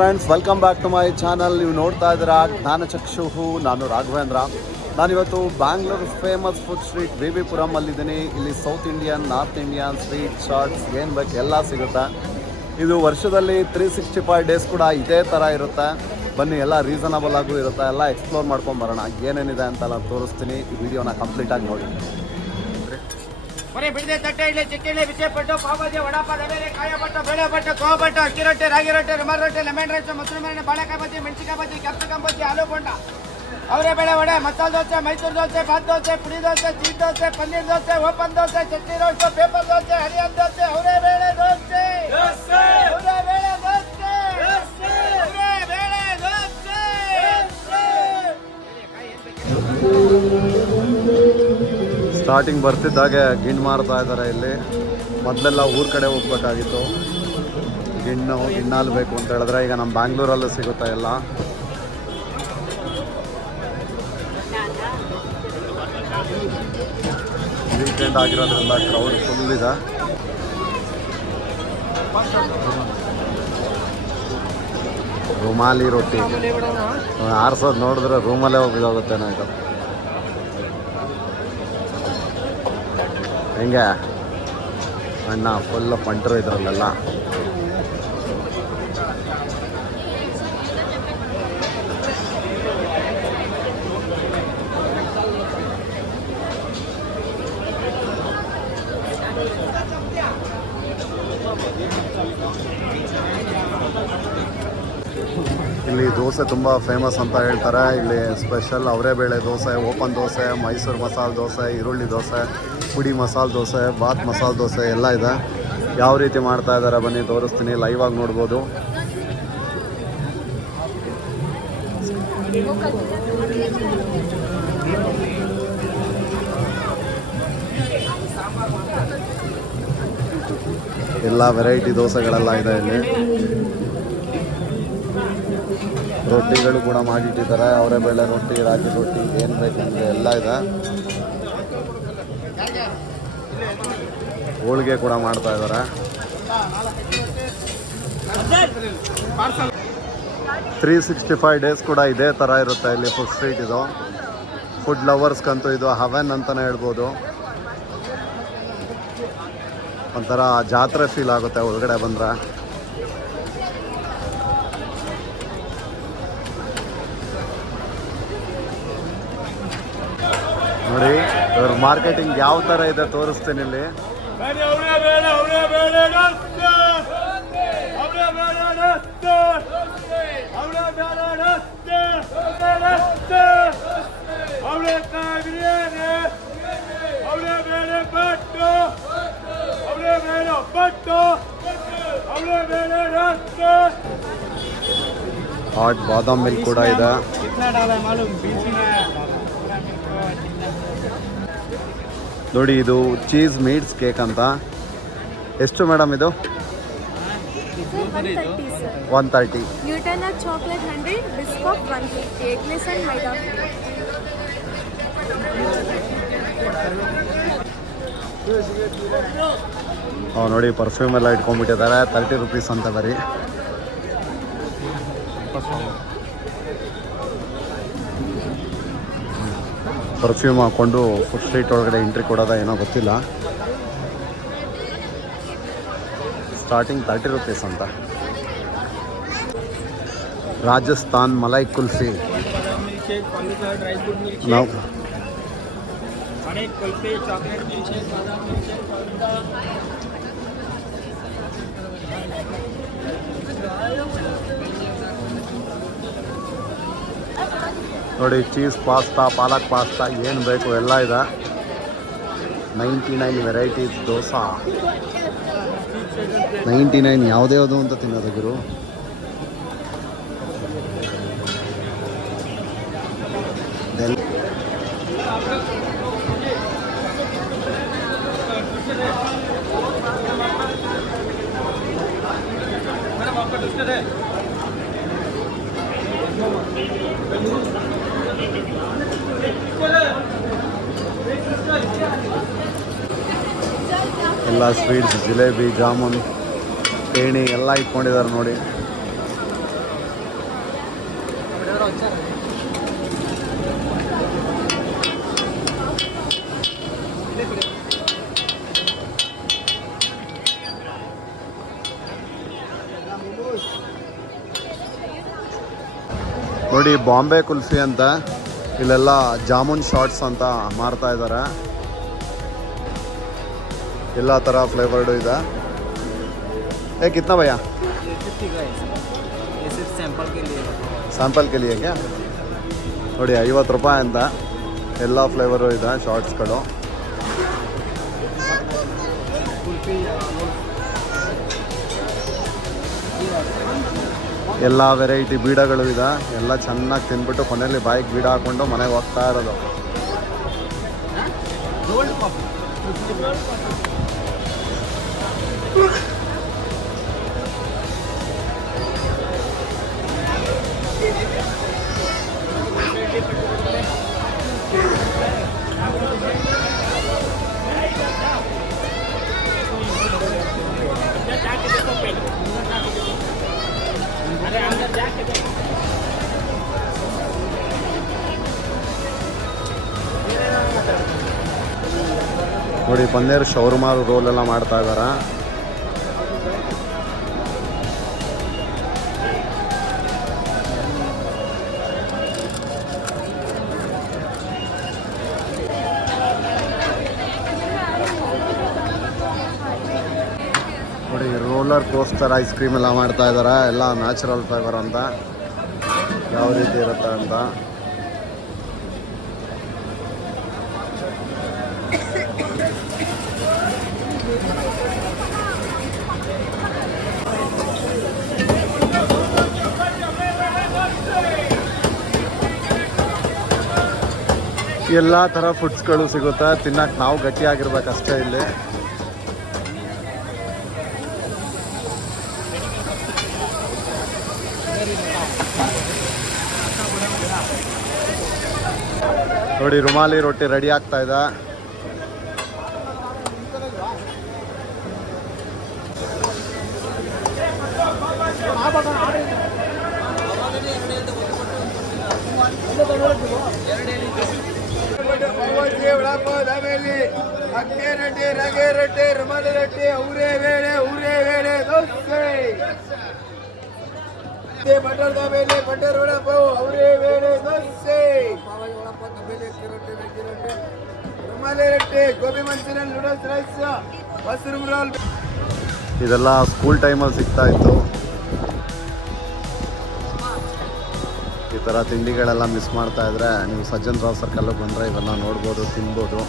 Friends, welcome back to my channel. ನೀವು ನೋಡ್ತಾ ಇದ್ದೀರಾ ಜ್ಞಾನಚಕ್ಷು. ನಾನು ರಾಘವೇಂದ್ರ. ನಾನಿವತ್ತು Bangalore famous food street V ಪುರಮಲ್ಲಿದ್ದೀನಿ. ಇಲ್ಲಿ south Indian, north Indian, sweet, chaats ಏನು ಬೇಕು ಎಲ್ಲ ಸಿಗುತ್ತೆ. ಇದು ವರ್ಷದಲ್ಲಿ 365 ಡೇಸ್ ಕೂಡ ಇದೇ ಥರ ಇರುತ್ತೆ. ಬನ್ನಿ, ಎಲ್ಲ ರೀಸನಬಲ್ ಆಗೂ ಇರುತ್ತೆ. ಎಲ್ಲ ಎಕ್ಸ್ಪ್ಲೋರ್ ಮಾಡ್ಕೊಂಡು ಬರೋಣ. ಏನೇನಿದೆ ಅಂತೆಲ್ಲ ತೋರಿಸ್ತೀನಿ. ಈ ವಿಡಿಯೋನ ಕಂಪ್ಲೀಟಾಗಿ ನೋಡಿ. ಬಿಡದೆ ತಟ್ಟೆ ಇಡ್ಲಿ, ಚಿಕ್ಕಿಡ್ಲಿ, ಬಿಸಿ ಪಟ್ಟು, ಪಾವಭಾಜಿ, ವಡಾಪಾವ, ರವೆ, ಕಾಯ ಪಟ್ಟು, ಬೇಳೆ ಪಟ್ಟು, ಕೋವ ಪಟ್ಟು, ಅಕ್ಕಿ ರೊಟ್ಟಿ, ರಾಗಿ ರೊಟ್ಟಿ, ರುಮಾಲ್ ರೊಟ್ಟಿ, ಲೆಮನ್ ರೈಸ್, ಮೊಸರು ಮನೆ, ಬಾಳೆಕಾಯಿ ಬಜ್ಜಿ, ಮೆಣಸಿಕಾಯಿ ಬಜ್ಜಿ, ಕ್ಯಾಪ್ಸಿಕಮ್ ಬಜ್ಜಿ, ಆಲೂ ಬೋಂಡ, ಅವರೇ ಬೇಳೆ ವಡೆ, ಮಸಾಲೆ ದೋಸೆ, ಮೈಸೂರು ದೋಸೆ, ಬಾತ್ dosa, podi dosa, cheese dosa, paneer dosa, open dosa, chutney roast, paper dosa, ಹರಿಯನ್ ದೋಸೆ, ಅವರೇ ಬೇಳೆ ದೋಸೆ, ಅವರೇ ಬೇಳೆ ದೋಸೆ, ಅವರೇ ಬೇಳೆ ದೋಸೆ. ಸ್ಟಾರ್ಟಿಂಗ್ ಬರ್ತಿದ್ದಾಗೆ ಗಿಣ್ಣು ಮಾರ್ತಾ ಇದ್ದಾರೆ ಇಲ್ಲಿ. ಮೊದಲೆಲ್ಲ ಊರ ಕಡೆ ಹೋಗ್ಬೇಕಾಗಿತ್ತು. ಗಿಣ್ಣಾಲು ಬೇಕು ಅಂತ ಹೇಳಿದ್ರೆ ಈಗ ನಮ್ಮ ಬ್ಯಾಂಗ್ಳೂರಲ್ಲೂ ಸಿಗುತ್ತೆ ಎಲ್ಲ. ವೀಕೆಂಡ್ ಆಗಿರೋದ್ರಿಂದ ಕ್ರೌಡ್ ಫುಲ್ ಇದೆ. ರುಮಾಲಿ ರೊಟ್ಟಿ ಆರ್ಸೋದು ನೋಡಿದ್ರೆ ರೂಮಲ್ಲೇ ಹೋಗೋಗುತ್ತೆ ನನಗೆ. ಹೆಂಗೆ ಅಣ್ಣ ಫುಲ್ ಪಂಟ್ರು ಇದ್ರಲ್ಲೆಲ್ಲ. ಇಲ್ಲಿ ದೋಸೆ ತುಂಬ ಫೇಮಸ್ ಅಂತ ಹೇಳ್ತಾರೆ. ಇಲ್ಲಿ ಸ್ಪೆಷಲ್ ಅವರೇ ಬೇಳೆ ದೋಸೆ, ಓಪನ್ ದೋಸೆ, ಮೈಸೂರು ಮಸಾಲೆ ದೋಸೆ, ಈರುಳ್ಳಿ ದೋಸೆ, ಪುಡಿ ಮಸಾಲೆ ದೋಸೆ, ಬಾತ್ ಮಸಾಲೆ ದೋಸೆ ಎಲ್ಲ ಇದೆ. ಯಾವ ರೀತಿ ಮಾಡ್ತಾ ಇದ್ದಾರೆ ಬನ್ನಿ ತೋರಿಸ್ತೀನಿ. ಲೈವ್ ಆಗಿ ನೋಡ್ಬೋದು. ಎಲ್ಲ ವೆರೈಟಿ ದೋಸೆಗಳೆಲ್ಲ ಇದೆ ಇಲ್ಲಿ. ರೊಟ್ಟಿಗಳು ಕೂಡ ಮಾಡಿಟ್ಟಿದ್ದಾರೆ. ಅವರೇ ಬೇಳೆ ರೊಟ್ಟಿ, ರಾಗಿ ರೊಟ್ಟಿ, ಏನು ಬೇಕಂದ್ರೆ ಎಲ್ಲ ಇದೆ. ಹೋಳಿಗೆ ಕೂಡ ಮಾಡ್ತಾ ಇದ್ದಾರೆ. 365 ಡೇಸ್ ಕೂಡ ಇದೇ ಥರ ಇರುತ್ತೆ ಇಲ್ಲಿ ಫುಡ್ ಸ್ಟ್ರೀಟ್. ಇದು ಫುಡ್ ಲವರ್ಸ್ಗಂತೂ ಇದು ಹವೆನ್ ಅಂತಲೇ ಹೇಳ್ಬೋದು. ಒಂಥರ ಜಾತ್ರೆ ಫೀಲ್ ಆಗುತ್ತೆ ಒಳಗಡೆ ಬಂದರೆ. ನೋಡಿ ಇವ್ರ ಮಾರ್ಕೆಟಿಂಗ್ ಯಾವ ಥರ ಇದೆ ತೋರಿಸ್ತೀನಿ ಇಲ್ಲಿ. ಹಾಟ್ ಬಾದಾಮ್ ಮಿಲ್ಕ್ ಕೂಡ ಇದೆ. ನೋಡಿ ಇದು ಚೀಸ್ ಮೀಟ್ಸ್ ಕೇಕ್ ಅಂತ. ಎಷ್ಟು ಮೇಡಮ್ ಇದು? 130. ನ್ಯೂಟೆಲ್ಲಾ ಚಾಕ್ಲೇಟ್ 100, ಬಿಸ್ಕಾಫ್ 150, ಎಗ್ಲೆಸ್ ಅಂಡ್ ಮೈದಾ. ನೋಡಿ ಪರ್ಫ್ಯೂಮ್ ಎಲ್ಲ ಇಟ್ಕೊಂಡ್ಬಿಟ್ಟಿದ್ದಾರೆ. 30 ರೂಪೀಸ್ ಅಂತ ಬರೀ. ಪರ್ಫ್ಯೂಮ್ ಹಾಕ್ಕೊಂಡು ಫುಡ್ ಸ್ಟ್ರೀಟ್ ಒಳಗಡೆ ಎಂಟ್ರಿ ಕೊಡೋದ ಏನೋ ಗೊತ್ತಿಲ್ಲ. ಸ್ಟಾರ್ಟಿಂಗ್ 30 ರೂಪೀಸ್ ಅಂತ. ರಾಜಸ್ಥಾನ್ ಮಲೈ ಕುಲ್ಫಿ. ನಾವು ನೋಡಿ ಚೀಸ್ ಪಾಸ್ತಾ, ಪಾಲಕ್ ಪಾಸ್ತಾ, ಏನು ಬೇಕು ಎಲ್ಲ ಇದೆ. 99 ವೆರೈಟೀಸ್ ದೋಸಾ. 99 ಯಾವುದೇ ಯಾವುದು ಅಂತ ತಿನ್ನೋದು ಗುರು. ಎಲ್ಲ ಸ್ವೀಟ್ಸ್, ಜಿಲೇಬಿ, ಜಾಮೂನ್, ಏಣಿ ಎಲ್ಲ ಇಟ್ಕೊಂಡಿದ್ದಾರೆ ನೋಡಿ. ನೋಡಿ ಬಾಂಬೆ ಕುಲ್ಫಿ ಅಂತ ಇಲ್ಲೆಲ್ಲ ಜಾಮೂನ್ ಶಾರ್ಟ್ಸ್ ಅಂತ ಮಾರ್ತಾ ಇದ್ದಾರೆ. ಎಲ್ಲ ಥರ ಫ್ಲೇವರ್ಡು ಇದೆ. ಕಿತ್ನಾ ಭಯ್ಯ? ಸ್ಯಾಂಪಲ್ ಕೆ ಲಿಯೇ ಕ್ಯಾ? ನೋಡಿ 50 ರೂಪಾಯಿ ಅಂತ ಎಲ್ಲ ಫ್ಲೇವರು ಇದೆ ಶಾರ್ಟ್ಸ್ಗಳು. ಎಲ್ಲ ವೆರೈಟಿ ಬೀಡಗಳು ಇದೆ. ಎಲ್ಲ ಚೆನ್ನಾಗಿ ತಿಂದ್ಬಿಟ್ಟು ಕೊನೆಯಲ್ಲಿ ಬಾಯಿಗೆ ಬೀಡ ಹಾಕ್ಕೊಂಡು ಮನೆಗೆ ಹೋಗ್ತಾ ಇರೋದು. ನೋಡಿ ಪನ್ನೀರ್ ಶೌರ್ಮಾ ರೋಲ್ ಎಲ್ಲ ಮಾಡ್ತಾ ಇದ್ದಾರೆ. ನೋಡಿ ರೋಲರ್ ಕೋಸ್ಟರ್ ಐಸ್ ಕ್ರೀಮ್ ಎಲ್ಲ ಮಾಡ್ತಾ ಇದ್ದಾರೆ. ಎಲ್ಲ ನ್ಯಾಚುರಲ್ ಫೈಬರ್ ಅಂತ ಯಾವ ರೀತಿ ಇರುತ್ತೆ ಅಂತ. ಎಲ್ಲ ಥರ ಫುಡ್ಸ್ಗಳು ಸಿಗುತ್ತೆ. ತಿನ್ನಕ್ಕೆ ನಾವು ಗಟ್ಟಿಯಾಗಿರ್ಬೇಕಷ್ಟೇ ಇಲ್ಲಿ. ನೋಡಿ ರುಮಾಲಿ ರೊಟ್ಟಿ ರೆಡಿ ಆಗ್ತಾ ಇದೆ. ಅಕ್ಕಿ ರೊಟ್ಟಿ, ರಾಗಿ ರೊಟ್ಟಿ, ರುಮಾಲಿ ರೊಟ್ಟಿ, ಅವರೇ ಬೇಳೆ ದೋಸೆ, ಬಟರ್ ದಾಬೇಲಿ, ಬಟರ್ ವಡಾಪಾವ್, ಅವರೇ ಬೇಳೆ dosa, rumali rotti, gobi Manchurian, noodles rice, mushroom roll. ಇದೆಲ್ಲ ಸ್ಕೂಲ್ ಟೈಮಲ್ಲಿ ಸಿಗ್ತಾ ಇತ್ತು. ಈ ಥರ ತಿಂಡಿಗಳೆಲ್ಲ ಮಿಸ್ ಮಾಡ್ತಾ ಇದ್ರೆ ನೀವು ಸಜ್ಜನ್ ರಾವ್ ಸರ್ಕಲ್ಗೆ ಬಂದರೆ ಇವೆಲ್ಲ ನೋಡ್ಬೋದು, ತಿನ್ಬೋದು.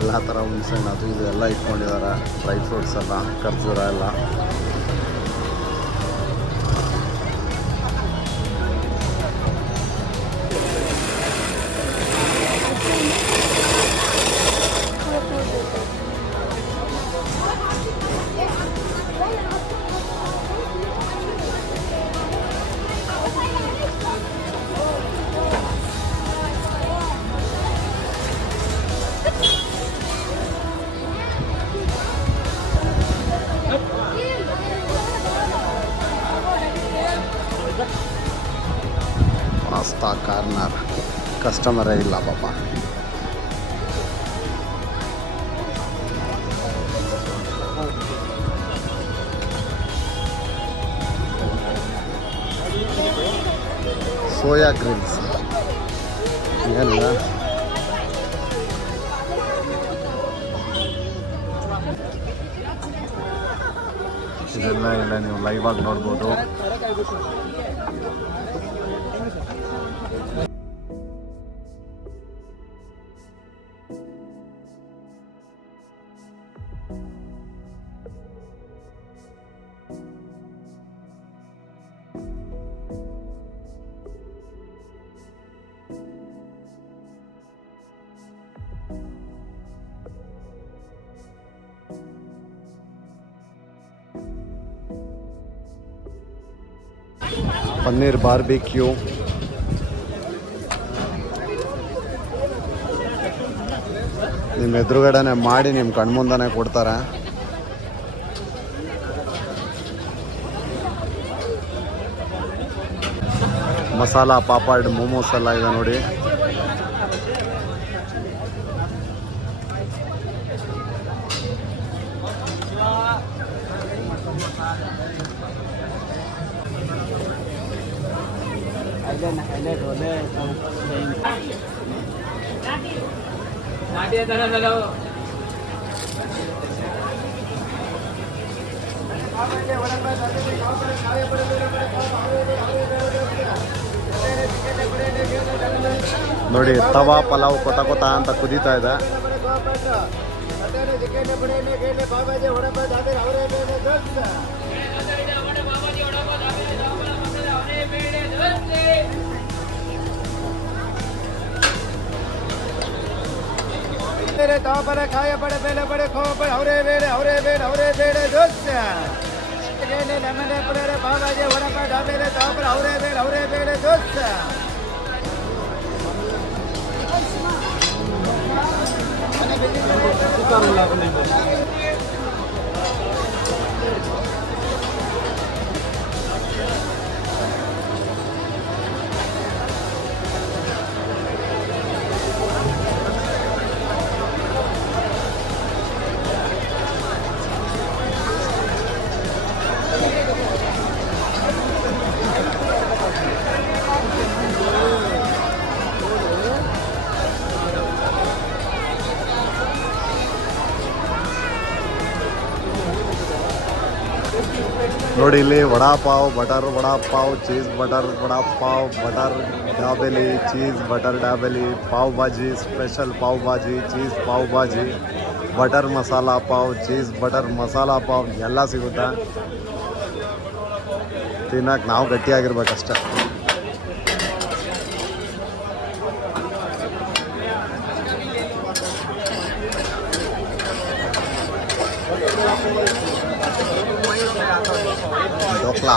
ಎಲ್ಲ ಥರ ಹುಣಸೆಹಣ್ಣು ಅದು ಇದು ಎಲ್ಲ ಇಟ್ಕೊಂಡಿದ್ದಾರೆ. ಡ್ರೈ ಫ್ರೂಟ್ಸ್ ಎಲ್ಲ, ಖರ್ಜೂರ ಎಲ್ಲ. ಪಾಸ್ತಾ ಕಾರ್ನರ್ ಕಸ್ಟಮರೇ ಇಲ್ಲ ಪಾಪ. ಸೋಯಾ ಗ್ರಿಲ್ಸ್ ಎಲ್ಲ ಇದೆಲ್ಲ ಇಲ್ಲ ನೀವು ಲೈವ್ ಆಗಿ ನೋಡ್ಬೋದು. ಪನ್ನೀರ್ ಬಾರ್ಬಿಕ್ಯೂ, ನಿಮ್ಮ ಎದುರುಗಡೆನೆ ಮಾಡಿ ನಿಮ್ಮ ಕಣ್ಮುಂದನೇ ಕೊಡ್ತಾರೆ. ಮಸಾಲ ಪಾಪಡ್, ಮೋಮೋಸ್ ಎಲ್ಲ ಇದೆ ನೋಡಿ. ನೋಡಿ ತವಾ ಪಲಾವ್ ಕೊತ ಕೊತ ಅಂತ ಕುದೀತಾ ಇದೆ. ಕಾಯ ಪಡೆ ಬೇಳೆ ಪಡೆ ಖೋ ಪಡೆ ಅವರೇ ಬೇಳೆ ಅವರೇ ಬೇಳೆ ಅವರೇ ಬೇಳೆ ದೋಸೆ ಲೆಮನ್ ಪಡೆ ಬಾಬಾಜಿ ವಡಪ ದಾಬೇಲೆ ತಾಪರ ಅವರೇ ಬೇಳೆ ಅವರೇ ಬೇಳೆ ದೋಸೆ. ನೋಡಿ ಇಲ್ಲಿ vada pav, butter vada pav, cheese butter vada pav, butter dabeli, cheese butter dabeli, pav bhaji, special pav bhaji, cheese pav bhaji, butter masala pav, cheese butter masala pav ಎಲ್ಲ ಸಿಗುತ್ತೆ. ತಿನ್ನಕ್ಕೆ ನಾವು ಗಟ್ಟಿಯಾಗಿರ್ಬೇಕಷ್ಟೆ. ढोकला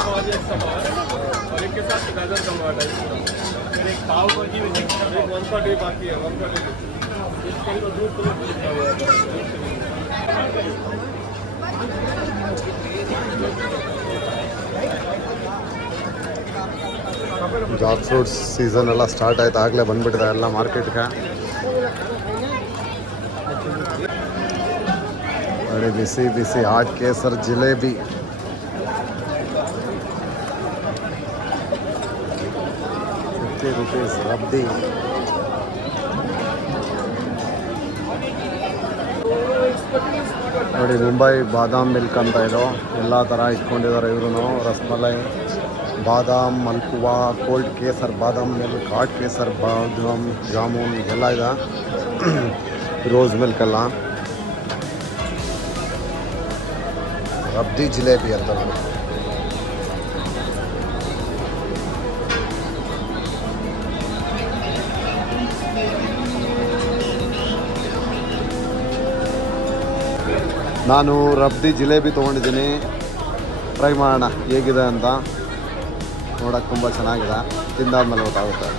ಜಾಕ್ ಫ್ರೂಟ್ಸ್ ಸೀಸನ್ ಎಲ್ಲ ಸ್ಟಾರ್ಟ್ ಆಯ್ತು, ಆಗಲೇ ಬಂದ್ಬಿಟ್ಟಿದೆ ಎಲ್ಲ ಮಾರ್ಕೆಟ್ಗೆ. ನೋಡಿ ಬಿಸಿ ಬಿಸಿ ಹಾಟ್ ಕೇಸರ್ ಜಿಲೇಬಿ. ₹50 ರಬ್ದಿ. ನೋಡಿ ಮುಂಬೈ ಬಾದಾಮ್ ಮಿಲ್ಕ್ ಅಂತ ಇದು, ಎಲ್ಲ ಥರ ಇಟ್ಕೊಂಡಿದ್ದಾರೆ ಇವರು. ರಸಮಲೈ, ಬಾದಾಮ್, ಮಲ್ಪುವಾ, ಕೋಲ್ಡ್ ಕೇಸರ್ ಬಾದಾಮ್ ಮಿಲ್ಕ್, ಹಾಟ್ ಕೇಸರ್ ಬಾದಾಮ್ ಜಾಮೂನ್ ಎಲ್ಲ ಇದೆ. ರೋಸ್ ಮಿಲ್ಕ್ ಎಲ್ಲ, ರಬ್ದಿ ಜಿಲೇಬಿ ಅಂತ ನೋಡಿ. ನಾನು ರಬ್ದಿ ಜಿಲೇಬಿ ತೊಗೊಂಡಿದ್ದೀನಿ, ಟ್ರೈ ಮಾಡೋಣ ಹೇಗಿದೆ ಅಂತ. ನೋಡೋಕ್ಕೆ ತುಂಬ ಚೆನ್ನಾಗಿದೆ, ತಿಂದಾದ್ಮೇಲೆ ಗೊತ್ತಾಗುತ್ತೆ.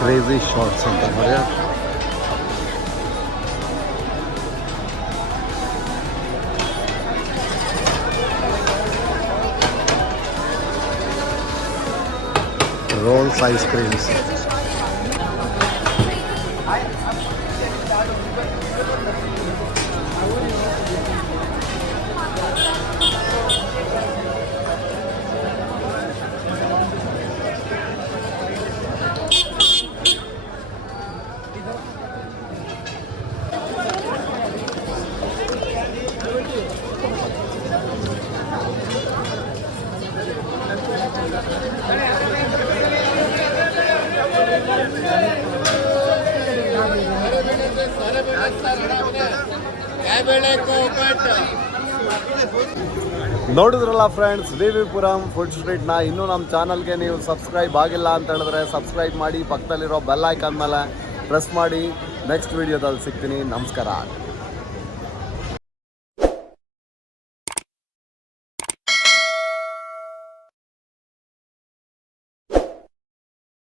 ಕ್ರೇಜಿ ಶಾರ್ಟ್ಸ್ ಅಂತ ನೋಡಿ. Rolls ice creams. ನೋಡಿದ್ರಲ್ಲ friends, V V Puram food ಸ್ಟ್ರೀಟ್ನ. ಇನ್ನೂ ನಮ್ಮ ಚಾನಲ್ಗೆ ನೀವು ಸಬ್ಸ್ಕ್ರೈಬ್ ಆಗಿಲ್ಲ ಅಂತ ಹೇಳಿದ್ರೆ ಸಬ್ಸ್ಕ್ರೈಬ್ ಮಾಡಿ, ಪಕ್ಕದಲ್ಲಿರೋ ಬೆಲ್ ಐಕಾನ್ ಮೇಲೆ ಪ್ರೆಸ್ ಮಾಡಿ. ನೆಕ್ಸ್ಟ್ ವೀಡಿಯೋದಲ್ಲಿ ಸಿಗ್ತೀನಿ. ನಮಸ್ಕಾರ.